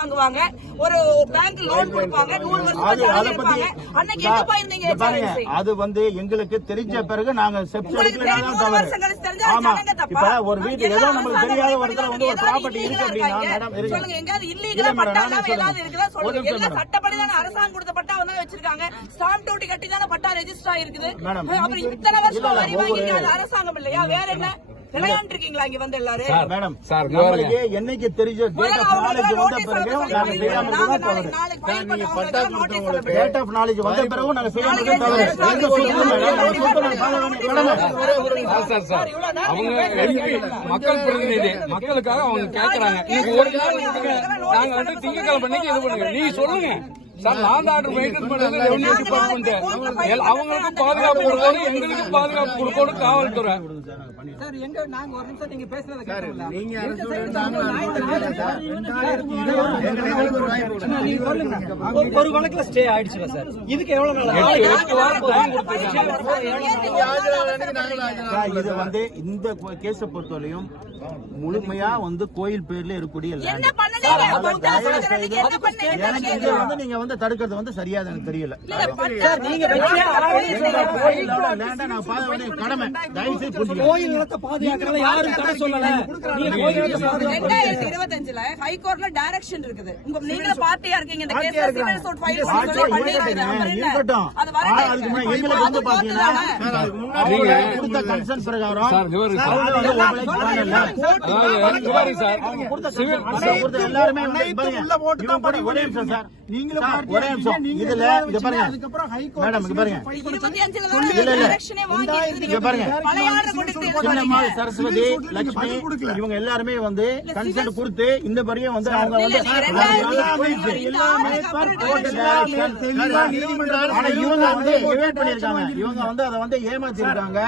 வாங்குவாங்க. ஒரு bank loan கொடுப்பாங்க. நூறு வருஷம் அன்னைக்கு எங்கப்பா இருந்தீங்க? பாருங்க? அது வந்து எங்களுக்கு தெரிஞ்ச பிறகு நாங்க தெரிஞ்சா ஆமா? இப்ப ஒரு ஏதோ அரசாங்க தெரியாத ஒரு இடத்துல நடவடிக்கைகளும் வந்து ஒரு ஏதாவது ப்ராப்பர்ட்டி இருக்கு அப்படின்னா மேடம் சொல்லுங்க எங்கயாவது இல்ல இல்லீகலா பட்டா. ஏதாவது இருக்குதா? சொல்லுங்க. எல்லாம். சட்டப்படி தானே அரசாங்கம் கொடுத்த பட்டா வந்து வச்சிருக்காங்க. ஸ்டாம்ப் டியூட்டி கட்டி தானே பட்டா ரெஜிஸ்டர் ஆயிருக்குது. அப்புறம் இத்தனை வருஷமா வரி அரசாங்கம் இல்லையா? வேற என்ன? விளையாண்டு இருக்கீங்களா இங்க வந்து எல்லாரும்? மேடம் சார், என்னைக்கு தெரிஞ்ச டேட் ஆஃப் நாலேஜ் வந்த பிறகு நாங்க. செய்யாம நாங்க தான் தவறு அனுப்புங்க. டேட் ஆஃப் நாலேஜ் வந்த பிறகு நாங்க செய்யாம தான் தவறு எங்க சொல்லுங்க மேடம்? சார், அவங்க எம்பி மக்கள் பிரதிநிதி மக்களுக்காக அவங்க விட்டுங்க நாங்க வந்து திங்கக்கிழமை அன்னைக்கு இது பண்ணுங்க. நீ சொல்லுங்க. சார் நான் தான் ஆர்டர் மெயின்டைன் பண்றது ரெவன்யூ டிபார்ட்மெண்ட் அவங்களுக்கு பாதுகாப்பு கொடுக்கணும் எங்களுக்கு பாதுகாப்பு கொடுக்கணும் காவல்துறை. சார். எங்க நாங்க ஒரு நிமிஷம் நீங்க பேசுறத கேட்கல நீங்க நாங்க நாங்க. நீங்க ஒரு- ஒரு வழக்குல ஸ்டே ஆயிடுச்சுல சார். இதுக்கு எவ்வளவு நாள் எட்டு ஆகும்? எட்டு வாரம் டைம் கொடுத்துருக்காங்க சார், இது வந்து இந்த கேஸ பொறுத்தவரையும் முழுமையா வந்து கோயில் பேர்ல இருக்கக்கூடிய? எனக்கு இது வந்து நீங்க வந்து தடுக்கிறது வந்து சரியா எனக்கு தெரியல கடமை. கோயில் நிலத்தை பாதுகாக்கிறத யாரும் தடை சொல்லல ரெண்டாயிரத்தி இருபத்தஞ்சுல ஹைகோர்ட்ல டைரக்ஷன் இருக்குது உங்க நீங்க பார்ட்டியா இருக்கீங்க இந்த எல்லாருமே கூட ஒரே நிமிஷம். இதுல இங்க பாருங்க. மேடம் இங்க பாருங்க. இல்ல, இல்ல. டைரக்ஷனே வாங்கி இங்க பாருங்க. சரஸ்வதி லட்சுமி இவங்க எல்லாருமே வந்து கன்சென்ட் கொடுத்து இந்த படியும் வந்து அவங்க வந்து. ஆனா இவங்க வந்து எவேட் பண்ணிருக்காங்க இவங்க வந்து அதை வந்து ஏமாத்தி இருக்காங்க